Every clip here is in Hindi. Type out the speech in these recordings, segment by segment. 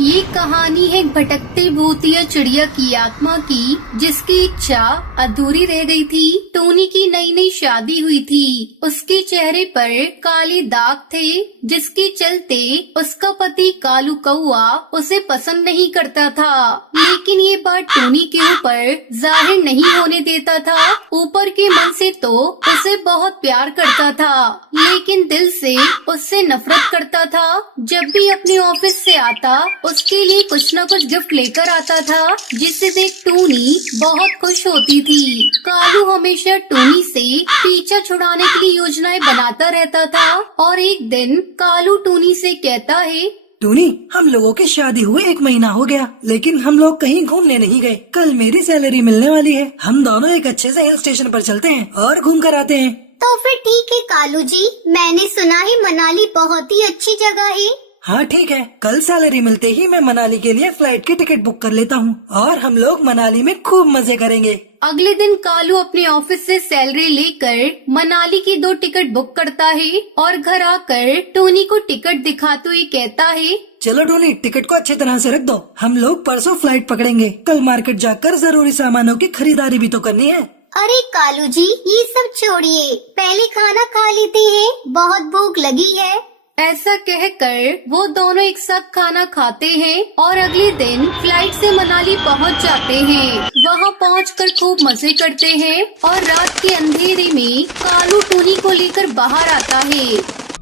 ये कहानी है भटकते भूतिया चिड़िया की आत्मा की, जिसकी इच्छा अधूरी रह गई थी। टोनी की नई नई शादी हुई थी। उसके चेहरे पर काले दाग थे, जिसके चलते उसका पति कालू कौआ उसे पसंद नहीं करता था। लेकिन ये बात टोनी के ऊपर जाहिर नहीं होने देता था। ऊपर के मन से तो उसे बहुत प्यार करता था, लेकिन दिल से उससे नफरत करता था। जब भी अपने ऑफिस से आता उसके लिए कुछ न कुछ गिफ्ट लेकर आता था, जिसे देख टोनी बहुत खुश होती थी। कालू हमेशा टोनी से पीछा छुड़ाने के लिए योजनाएं बनाता रहता था और एक दिन कालू टोनी से कहता है, टोनी, हम लोगों की शादी हुए 1 महीना हो गया, लेकिन हम लोग कहीं घूमने नहीं गए। कल मेरी सैलरी मिलने वाली है। हम दोनों एक अच्छे से हिल स्टेशन पर चलते हैं और घूम कर आते हैं। तो फिर ठीक है कालू जी, मैंने सुना है मनाली बहुत ही अच्छी जगह है। हाँ ठीक है, कल सैलरी मिलते ही मैं मनाली के लिए फ्लाइट की टिकट बुक कर लेता हूँ और हम लोग मनाली में खूब मजे करेंगे। अगले दिन कालू अपने ऑफिस से सैलरी लेकर मनाली की 2 टिकट बुक करता है और घर आकर टोनी को टिकट दिखाते हुए कहता है, चलो टोनी, टिकट को अच्छी तरह से रख दो। हम लोग परसों फ्लाइट पकड़ेंगे। कल मार्केट जाकर जरूरी सामानों की खरीदारी भी तो करनी है। अरे कालू जी, ये सब छोड़िए, पहले खाना खा लेते हैं, बहुत भूख लगी है। ऐसा कहकर वो दोनों एक साथ खाना खाते हैं और अगले दिन फ्लाइट से मनाली पहुंच जाते हैं। वहां पहुंचकर खूब मजे करते हैं और रात के अंधेरे में कालू टोनी को लेकर बाहर आता है।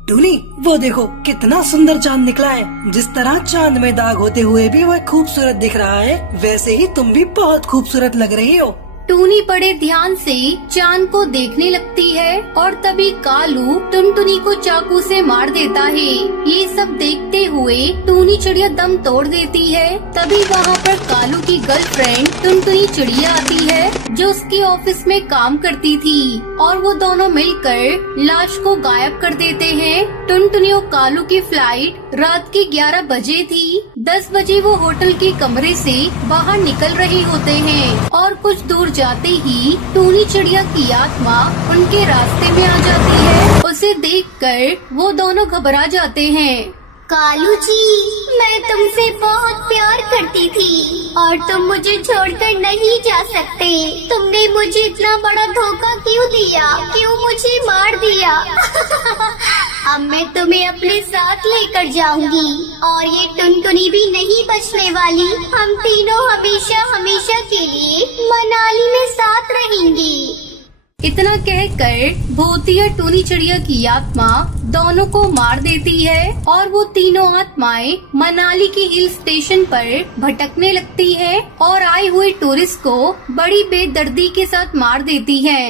टोनी, वो देखो कितना सुंदर चांद निकला है। जिस तरह चांद में दाग होते हुए भी वह खूबसूरत दिख रहा है, वैसे ही तुम भी बहुत खूबसूरत लग रही हो। टोनी बड़े ध्यान से चांद को देखने लगती है और तभी कालू टुनटुनी को चाकू से मार देता है। ये सब देखते हुए टोनी चिड़िया दम तोड़ देती है। तभी वहाँ पर कालू की गर्लफ्रेंड टुनटुनी चिड़िया आती है, जो उसके ऑफिस में काम करती थी, और वो दोनों मिलकर लाश को गायब कर देते हैं। टुनटुनी और कालू की फ्लाइट रात के 11 बजे थी। 10 बजे वो होटल के कमरे से बाहर निकल रहे होते हैं और कुछ दूर जाते ही टोनी चिड़िया की आत्मा उनके रास्ते में आ जाती है। उसे देखकर वो दोनों घबरा जाते हैं। कालू जी, मैं तुमसे बहुत प्यार करती थी और तुम मुझे छोड़कर नहीं जा सकते। तुमने मुझे इतना बड़ा धोखा क्यों दिया? क्यों मुझे मार दिया? अब मैं तुम्हें अपने साथ लेकर जाऊंगी और ये टुनटुनी भी नहीं बचने वाली। हम तीनों हमेशा हमेशा के लिए मनाली में साथ रहेंगी। इतना कहकर भूतिया टोनी चिड़िया की आत्मा दोनों को मार देती है और वो तीनों आत्माएं मनाली की हिल स्टेशन पर भटकने लगती है और आए हुए टूरिस्ट को बड़ी बेदर्दी के साथ मार देती है।